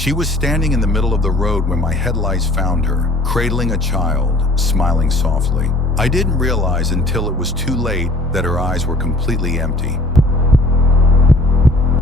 She was standing in the middle of the road when my headlights found her, cradling a child, smiling softly. I didn't realize until it was too late that her eyes were completely empty.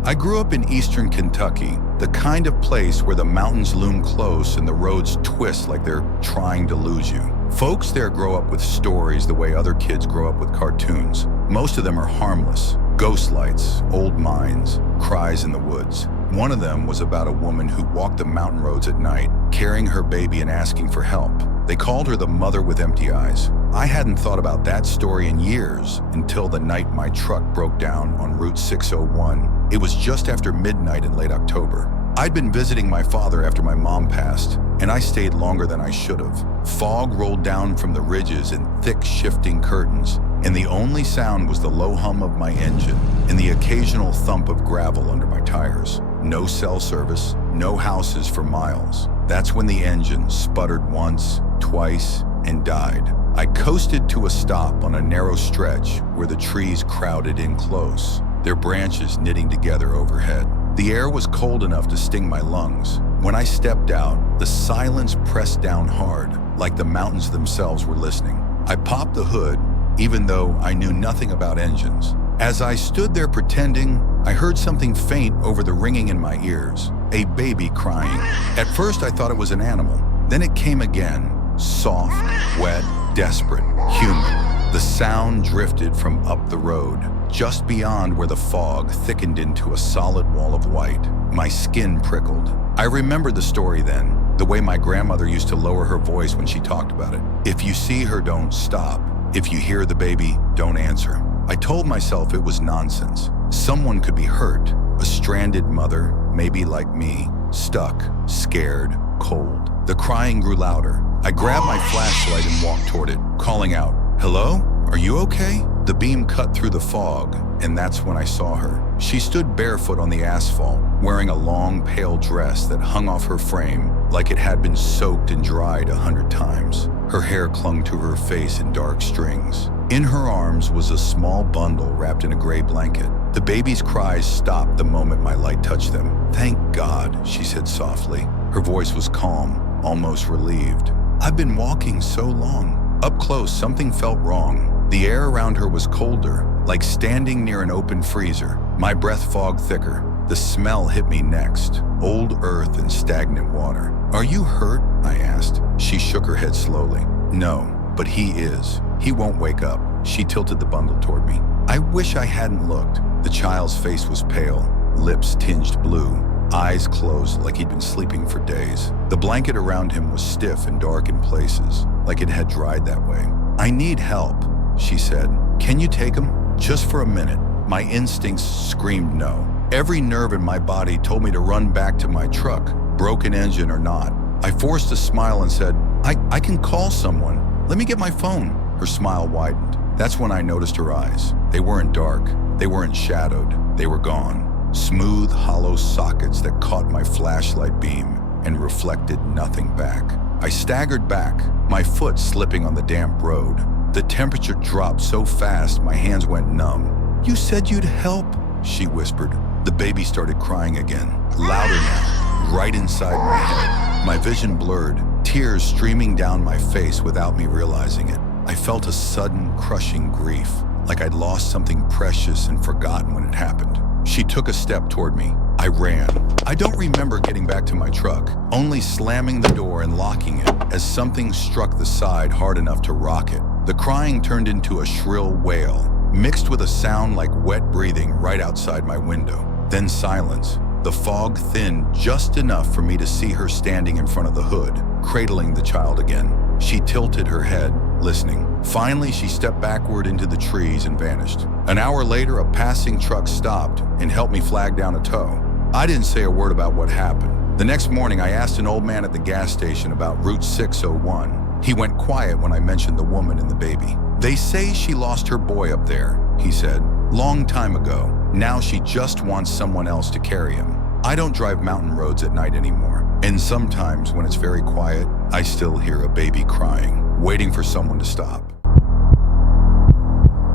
I grew up in eastern Kentucky, the kind of place where the mountains loom close and the roads twist like they're trying to lose you. Folks there grow up with stories the way other kids grow up with cartoons. Most of them are harmless. Ghost lights, old mines, cries in the woods. One of them was about a woman who walked the mountain roads at night, carrying her baby and asking for help. They called her the mother with empty eyes. I hadn't thought about that story in years until the night my truck broke down on Route 601. It was just after midnight in late October. I'd been visiting my father after my mom passed, and I stayed longer than I should have. Fog rolled down from the ridges in thick, shifting curtains, and the only sound was the low hum of my engine and the occasional thump of gravel under my tires. No cell service, no houses for miles. That's when the engine sputtered once, twice, and died. I coasted to a stop on a narrow stretch where the trees crowded in close, their branches knitting together overhead. The air was cold enough to sting my lungs. When I stepped out, the silence pressed down hard, like the mountains themselves were listening. I popped the hood, even though I knew nothing about engines. As I stood there pretending, I heard something faint over the ringing in my ears. A baby crying. At first I thought it was an animal. Then it came again, soft, wet, desperate, human. The sound drifted from up the road, just beyond where the fog thickened into a solid wall of white. My skin prickled. I remembered the story then, the way my grandmother used to lower her voice when she talked about it. If you see her, don't stop. If you hear the baby, don't answer. I told myself it was nonsense. Someone could be hurt. A stranded mother, maybe like me, stuck, scared, cold. The crying grew louder. I grabbed my flashlight and walked toward it, calling out, "Hello? Are you okay?" The beam cut through the fog, and that's when I saw her. She stood barefoot on the asphalt, wearing a long, pale dress that hung off her frame like it had been soaked and dried 100 times. Her hair clung to her face in dark strings. In her arms was a small bundle wrapped in a gray blanket. The baby's cries stopped the moment my light touched them. "Thank God," she said softly. Her voice was calm, almost relieved. "I've been walking so long." Up close, something felt wrong. The air around her was colder, like standing near an open freezer. My breath fogged thicker. The smell hit me next, old earth and stagnant water. "Are you hurt?" I asked. She shook her head slowly. "No, but he is. He won't wake up." She tilted the bundle toward me. I wish I hadn't looked. The child's face was pale, lips tinged blue, eyes closed like he'd been sleeping for days. The blanket around him was stiff and dark in places, like it had dried that way. "I need help," she said. "Can you take him? Just for a minute." My instincts screamed no. Every nerve in my body told me to run back to my truck, broken engine or not. I forced a smile and said, I can call someone. Let me get my phone." Her smile widened. That's when I noticed her eyes. They weren't dark. They weren't shadowed. They were gone. Smooth, hollow sockets that caught my flashlight beam and reflected nothing back. I staggered back, my foot slipping on the damp road. The temperature dropped so fast my hands went numb. "You said you'd help," she whispered. The baby started crying again, louder now, right inside my head. My vision blurred, tears streaming down my face without me realizing it. I felt a sudden, crushing grief, like I'd lost something precious and forgotten when it happened. She took a step toward me. I ran. I don't remember getting back to my truck, only slamming the door and locking it as something struck the side hard enough to rock it. The crying turned into a shrill wail, mixed with a sound like wet breathing right outside my window. Then silence. The fog thinned just enough for me to see her standing in front of the hood, cradling the child again. She tilted her head, listening. Finally, she stepped backward into the trees and vanished. An hour later, a passing truck stopped and helped me flag down a tow. I didn't say a word about what happened. The next morning, I asked an old man at the gas station about Route 601. He went quiet when I mentioned the woman and the baby. "They say she lost her boy up there," he said. "Long time ago. Now she just wants someone else to carry him. I don't drive mountain roads at night anymore. And sometimes when it's very quiet, I still hear a baby crying, waiting for someone to stop."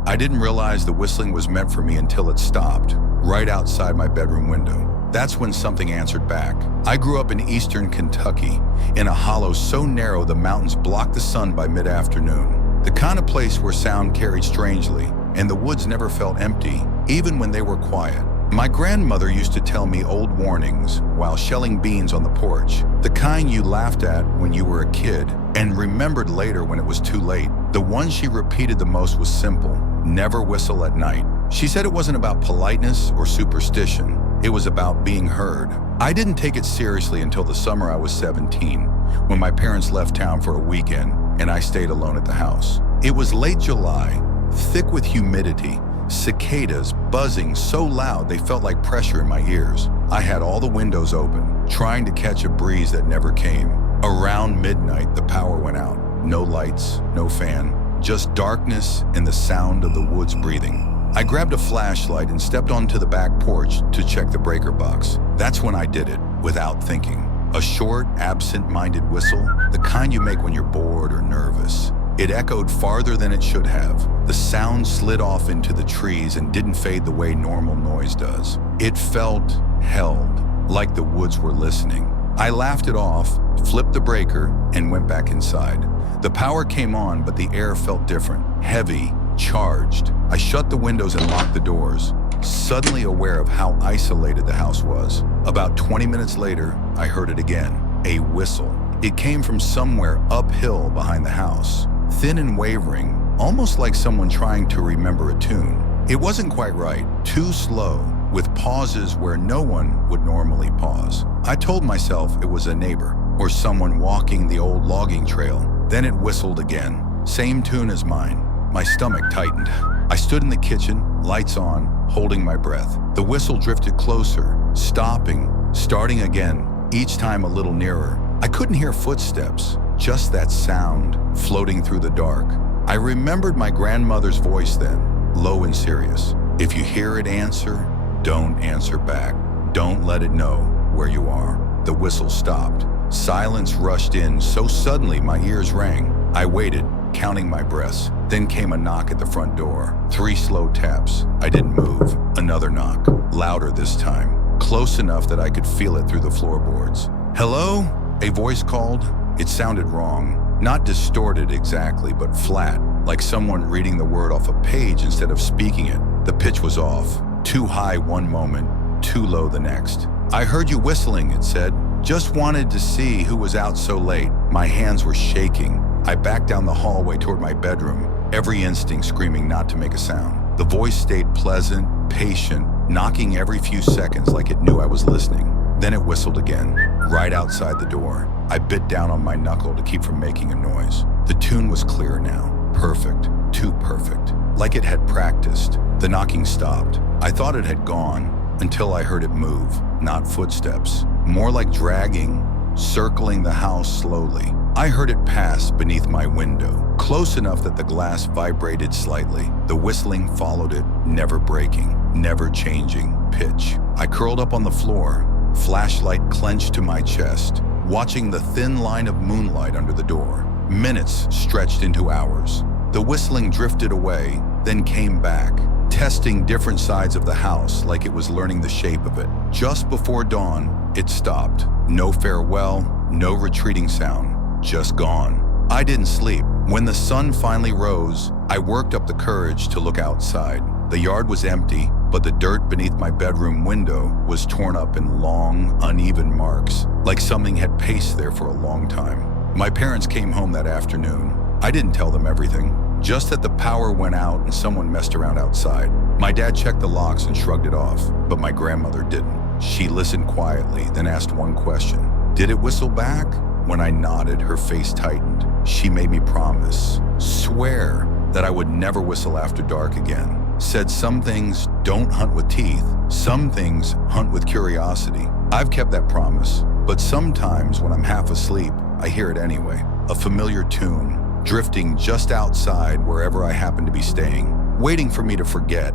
I didn't realize the whistling was meant for me until it stopped, right outside my bedroom window. That's when something answered back. I grew up in eastern Kentucky, in a hollow so narrow the mountains blocked the sun by mid-afternoon. The kind of place where sound carried strangely, and the woods never felt empty, even when they were quiet. My grandmother used to tell me old warnings while shelling beans on the porch, the kind you laughed at when you were a kid and remembered later when it was too late. The one she repeated the most was simple: never whistle at night. She said it wasn't about politeness or superstition, it was about being heard. I didn't take it seriously until the summer I was 17, when my parents left town for a weekend and I stayed alone at the house. It was late July, thick with humidity, cicadas buzzing so loud they felt like pressure in my ears. I had all the windows open, trying to catch a breeze that never came. Around midnight, the power went out. No lights, no fan, just darkness and the sound of the woods breathing. I grabbed a flashlight and stepped onto the back porch to check the breaker box. That's when I did it, without thinking. A short, absent-minded whistle, the kind you make when you're bored or nervous. It echoed farther than it should have. The sound slid off into the trees and didn't fade the way normal noise does. It felt held, like the woods were listening. I laughed it off, flipped the breaker, and went back inside. The power came on, but the air felt different, heavy, charged. I shut the windows and locked the doors, suddenly aware of how isolated the house was. About 20 minutes later, I heard it again, a whistle. It came from somewhere uphill behind the house. Thin and wavering, almost like someone trying to remember a tune. It wasn't quite right, too slow, with pauses where no one would normally pause. I told myself it was a neighbor or someone walking the old logging trail. Then it whistled again, same tune as mine. My stomach tightened. I stood in the kitchen, lights on, holding my breath. The whistle drifted closer, stopping, starting again, each time a little nearer. I couldn't hear footsteps, just that sound floating through the dark. I remembered my grandmother's voice then, low and serious. If you hear it answer, don't answer back. Don't let it know where you are. The whistle stopped. Silence rushed in so suddenly my ears rang. I waited, counting my breaths. Then came a knock at the front door. 3 slow taps. I didn't move. Another knock, louder this time, close enough that I could feel it through the floorboards. "Hello?" A voice called. It sounded wrong. Not distorted exactly, but flat, like someone reading the word off a page instead of speaking it. The pitch was off. Too high one moment, too low the next. "I heard you whistling," it said. "Just wanted to see who was out so late." My hands were shaking. I backed down the hallway toward my bedroom, every instinct screaming not to make a sound. The voice stayed pleasant, patient, knocking every few seconds like it knew I was listening. Then it whistled again, right outside the door. I bit down on my knuckle to keep from making a noise. The tune was clear now, perfect, too perfect, like it had practiced. The knocking stopped. I thought it had gone until I heard it move, not footsteps, more like dragging, circling the house slowly. I heard it pass beneath my window, close enough that the glass vibrated slightly. The whistling followed it, never breaking, never changing pitch. I curled up on the floor, flashlight clenched to my chest, watching the thin line of moonlight under the door. Minutes stretched into hours. The whistling drifted away, then came back, testing different sides of the house like it was learning the shape of it. Just before dawn, it stopped. No farewell, no retreating sound, just gone. I didn't sleep. When the sun finally rose, I worked up the courage to look outside. The yard was empty, but the dirt beneath my bedroom window was torn up in long, uneven marks, like something had paced there for a long time. My parents came home that afternoon. I didn't tell them everything, just that the power went out and someone messed around outside. My dad checked the locks and shrugged it off, but my grandmother didn't. She listened quietly, then asked one question. "Did it whistle back?" When I nodded, her face tightened. She made me promise, swear, that I would never whistle after dark again. Said some things don't hunt with teeth, some things hunt with curiosity. I've kept that promise, but sometimes when I'm half asleep, I hear it anyway. A familiar tune, drifting just outside wherever I happen to be staying, waiting for me to forget